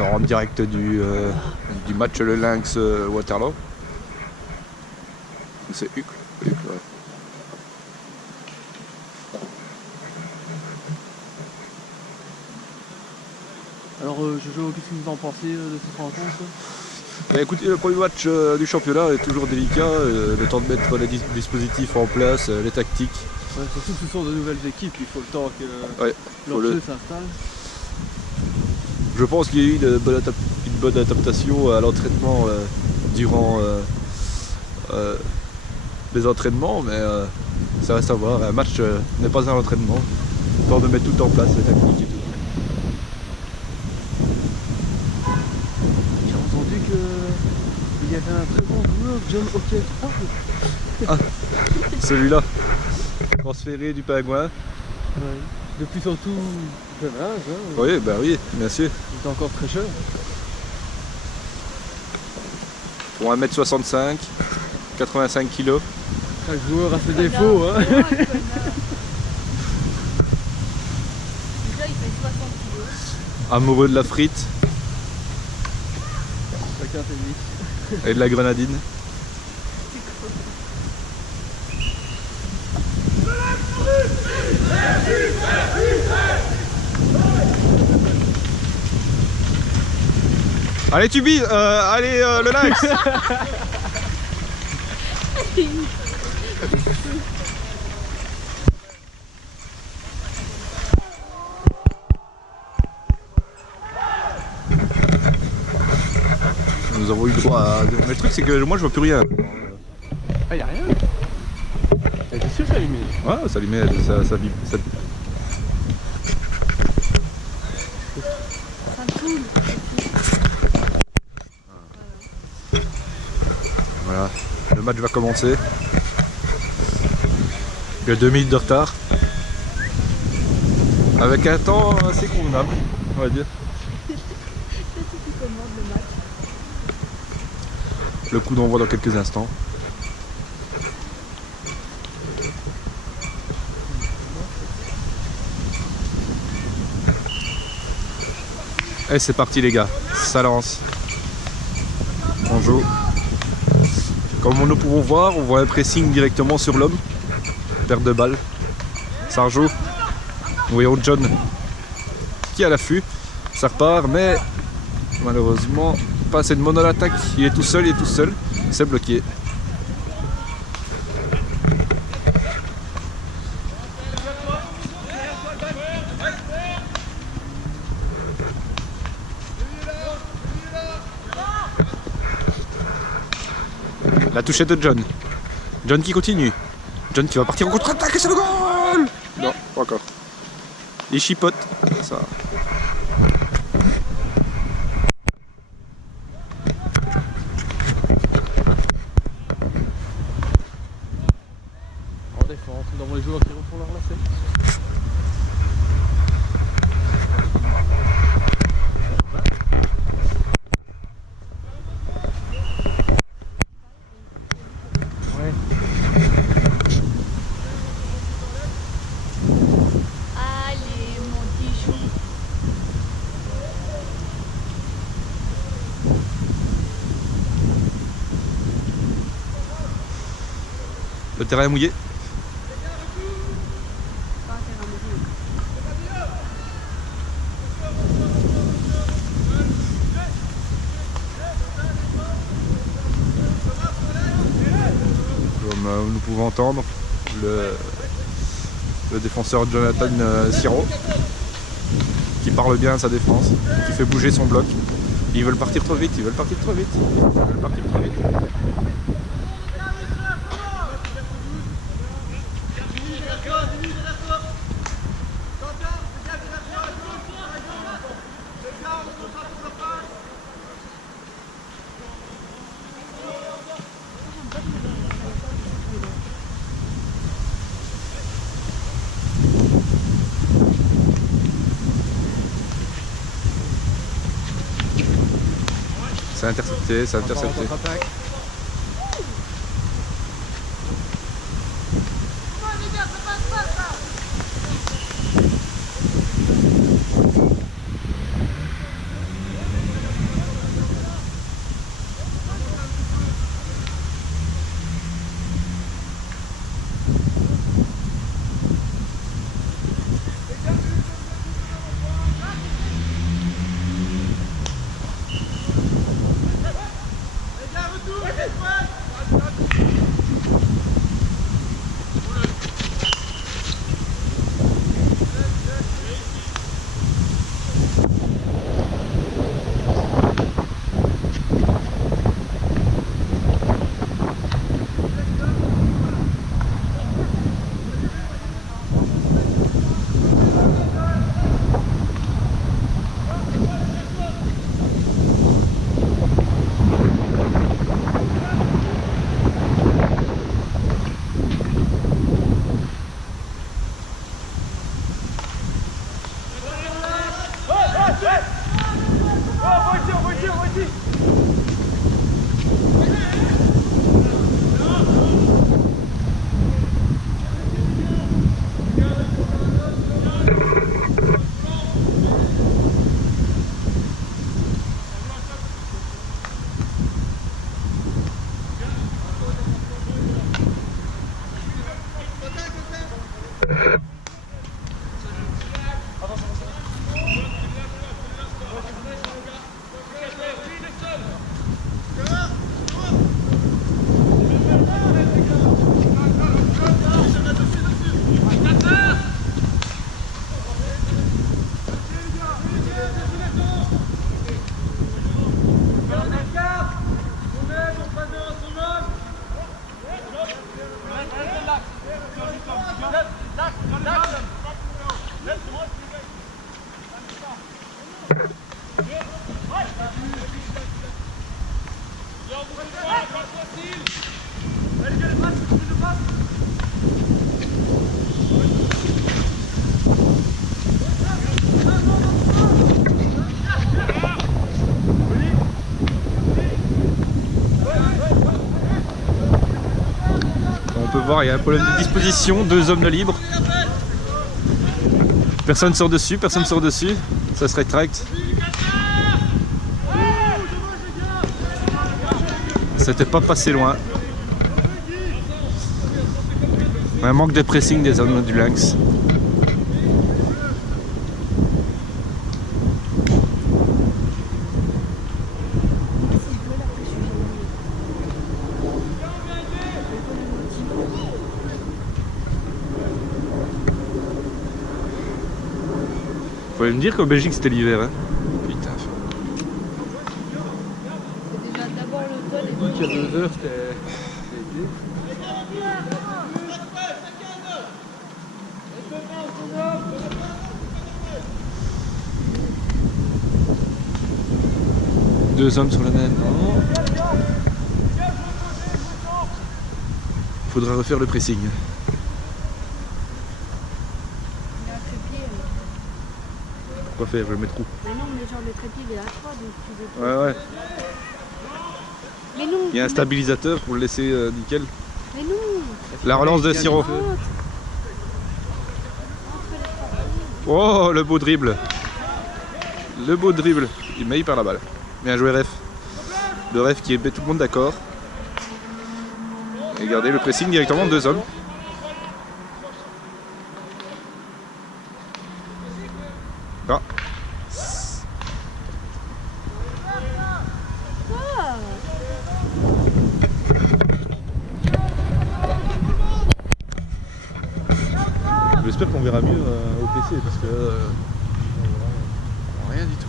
en direct du match Le Lynx Waterloo. C'est Huc, ouais. Alors Jojo, qu'est-ce que vous en pensez de cette rencontre? Écoutez, le premier match du championnat est toujours délicat, le temps de mettre les dispositifs en place, les tactiques. Ouais, surtout que ce sont de nouvelles équipes, il faut le temps que leur jeu s'installe. Je pense qu'il y a eu une bonne adaptation à l'entraînement durant les entraînements, mais ça reste à voir. Un match n'est pas un entraînement. Le temps de mettre tout en place, les tactiques et tout. J'ai entendu qu'il y avait un très bon joueur, John Hockey 3. Ah, celui-là, transféré du Pingouin. Ouais. Depuis surtout jeune âge. Hein. Oui, bah oui, bien sûr. Il était encore très jeune. Pour 1m65, 85 kg. Chaque joueur a ses défauts. Hein. Déjà, il fait 60 kg. Amoureux de la frite Chacun ses vices. et de la grenadine. Allez Tubi, allez le Lynx. Nous avons eu le droit à... Mais le truc c'est que moi je vois plus rien. Ah, y'a rien. Elle était sûre que ça allumait. Ouais, ça allumait, ça vibre. Ça tourne. Voilà, le match va commencer. Il y a 2 minutes de retard. Avec un temps assez convenable, on va dire. C'est qui commande le match? Le coup d'envoi dans quelques instants. Et c'est parti les gars, ça lance. On joue. Comme nous pouvons voir, on voit un pressing directement sur l'homme. Perte de balle. Ça rejoue. Nous voyons John qui est à l'affût. Ça repart, mais malheureusement pas assez de monde à l'attaque. Il est tout seul, c'est bloqué. La touchette de John. John qui continue. John qui va partir en contre-attaque et c'est le goal. Non, pas encore. Il chipote. Ça. En défense, nous avons les joueurs qui refont leur lacet. Allez, mon petit chou. Le terrain est mouillé. Pas un terrain mouillé. Comme nous pouvons entendre, le défenseur Jonathan Siro qui parle bien à sa défense, qui fait bouger son bloc. Ils veulent partir trop vite, ils veulent partir trop vite. C'est intercepté, c'est intercepté. On peut voir, il y a un problème de disposition, 2 hommes de libre. Personne sort dessus, ça se rétracte. C'était pas passé loin. Un manque de pressing des hommes du Lynx. Fallait me dire qu'en Belgique c'était l'hiver. Hein. Putain. Déjà d'abord l'automne et Il y a 2 heures, c'était l'été. Deux hommes sur la même. Faudra refaire le pressing. il a un trépied. Quoi faire? Je vais le mettre où? Mais non, mais genre le trépied il est à 3 donc tu veux. Ouais, ouais. Mais non. Il y a un stabilisateur pour le laisser nickel. Mais non. La relance de sirop. Oh, le beau dribble. Le beau dribble. Mais il perd la balle. Bien joué, ref. Le ref qui met tout le monde d'accord. Et regardez le pressing directement de 2 hommes. Ah. J'espère qu'on verra mieux au PC parce que rien du tout.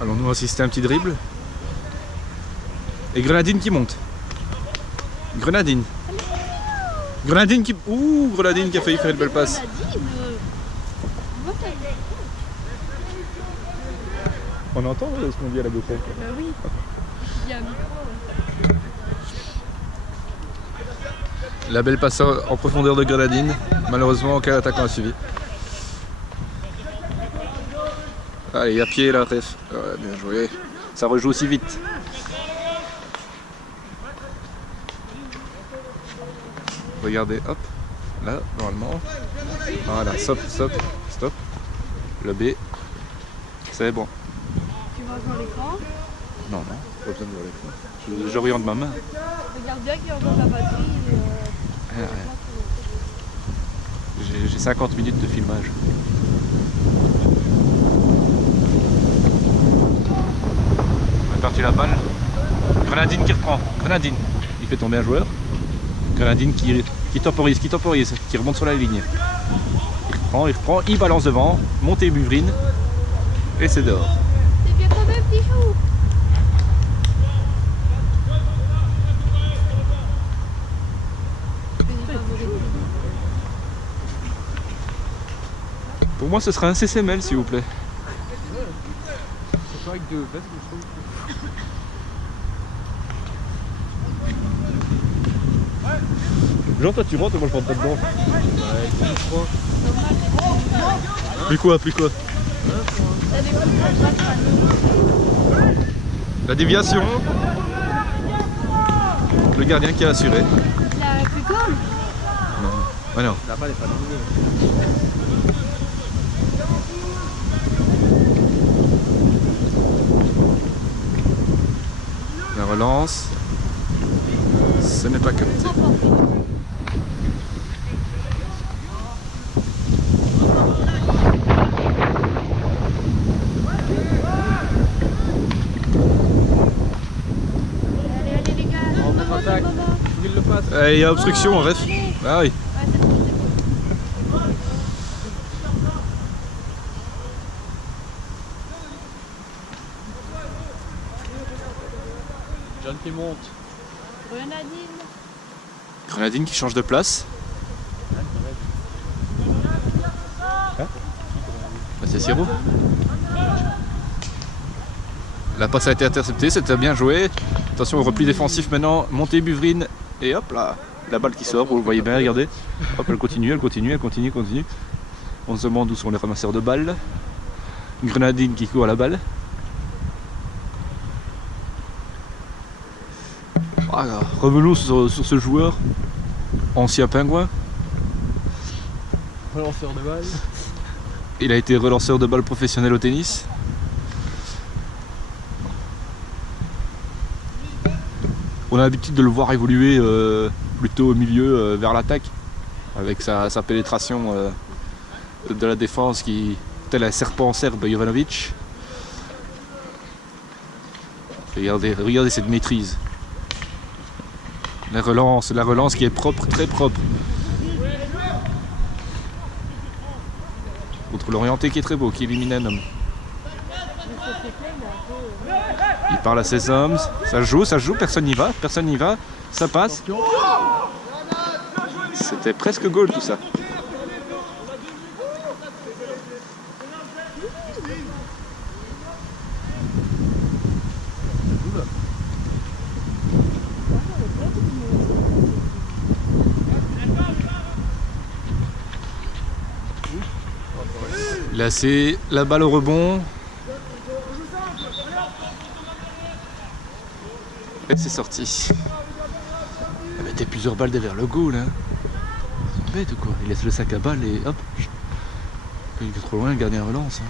Allons-nous assister à un petit dribble. Et Grenadine qui monte. Grenadine. Grenadine qui... Ouh, Grenadine qui a failli faire une belle passe. On entend ce qu'on dit à la gauche. Oui. Il y a un micro. La belle passe en profondeur de Grenadine. Malheureusement, aucun attaquant a suivi. Allez, à pied là, ref. Ouais, bien joué. Ça rejoue aussi vite. Regardez, hop. Là, normalement. Voilà, stop. Le B. C'est bon. Tu vas voir l'écran. Non, pas besoin de voir l'écran. J'oriente ma main. Regarde bien qu'il y a encore la batterie. J'ai 50 minutes de filmage. On a parti la balle. Grenadine qui reprend. Grenadine. Il fait tomber un joueur. Grenadine qui temporise, qui remonte sur la ligne. Il reprend, il balance devant. Montée Buvrine. Et c'est dehors. C'est bien quand même, petit chou. Pour moi, ce sera un CCML, s'il vous plaît. C'est pas avec deux vestes, je trouve. Jean, toi tu rentres et moi je rentre pas dedans. Plus quoi. La déviation. Le gardien qui a assuré. La plus grande. Non. Ah non. La balle est pas dans le dos. La relance. Ce n'est pas capté. Allez les gars. En contre-attaque. Il le passe. Il y a obstruction en ref. Ah oui. John qui monte. Grenadine qui change de place. Bah, c'est Siro. La passe a été interceptée, c'était bien joué. Attention au repli défensif maintenant. Montée Buvrine. Et hop là. La balle qui sort, vous le voyez bien, regardez. Hop, elle continue. On se demande où sont les ramasseurs de balles. Grenadine qui court à la balle. Voilà. Revenons sur ce joueur, ancien pingouin. Relanceur de balle. Il a été relanceur de balles professionnel au tennis. On a l'habitude de le voir évoluer plutôt au milieu vers l'attaque, avec sa pénétration de la défense qui, tel un serpent serbe Jovanovic. Regardez cette maîtrise. La relance qui est propre, très propre. Contre l'orienté qui est très beau, qui élimine un homme. Il parle à ses hommes, ça joue, personne n'y va, ça passe. C'était presque goal tout ça. Là c'est la balle au rebond. Et c'est sorti. Il mettait plusieurs balles derrière le goal. Hein. C'est bête ou quoi? Il laisse le sac à balles et hop. Il est trop loin, le gardien relance. Hein.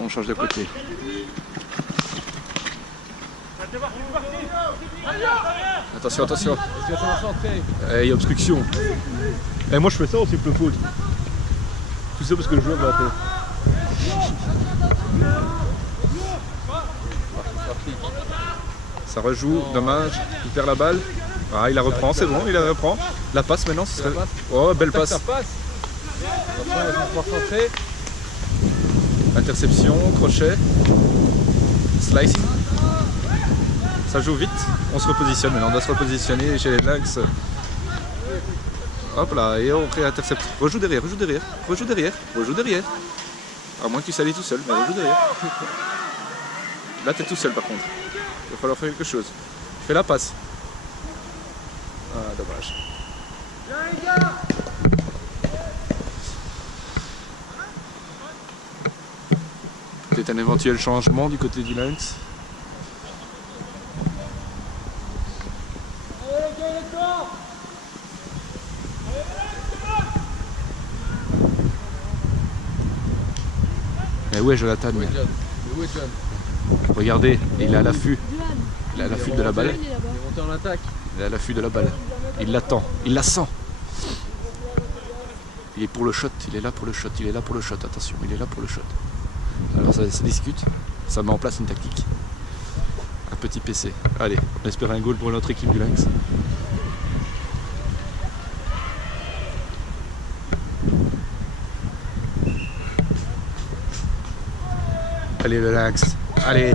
On change de côté. Attention. Il y a obstruction. Et moi je fais ça en triple faute. Tout ça parce que le joueur va tête. Ça rejoue, dommage. Il perd la balle. Ah, il la reprend, c'est bon, il la reprend. La passe maintenant, ce serait... Oh, belle passe. Interception, crochet. Slicing. Ça joue vite, on se repositionne maintenant, on doit se repositionner chez les Lynx. Hop là, et on réintercepte. Rejoue derrière. À moins que tu s'allies tout seul, mais rejoue derrière. Là t'es tout seul par contre. Il va falloir faire quelque chose. Fais la passe. Ah, dommage. peut-être un éventuel changement du côté du Lynx. Mais où est Jonathan? Regardez, il est à l'affût. Il est à l'affût de la balle. Il est monté en attaque. Il est à l'affût de la balle. Il l'attend. Il la sent. Il est pour le shot. Il est là pour le shot. Il est là pour le shot. Attention, il est là pour le shot. Alors ça se discute. Ça met en place une tactique. Un petit PC. Allez, on espère un goal pour notre équipe du Lynx. Allez le Lynx. Allez.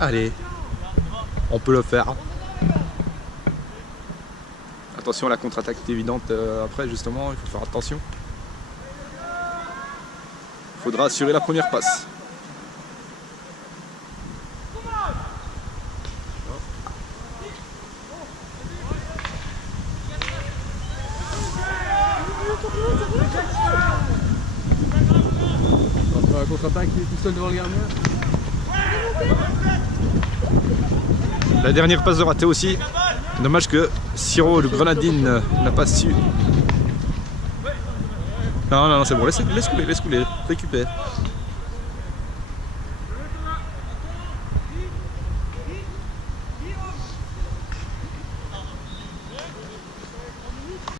Allez. On peut le faire. Attention, la contre-attaque est évidente après, justement, il faut faire attention. Il faudra assurer la première passe. On va contre-attaque, il est tout seul devant le gardien. La dernière passe de raté aussi. Dommage que Siro, le Grenadine, n'a pas su. Non, c'est bon, laisse couler, récupère.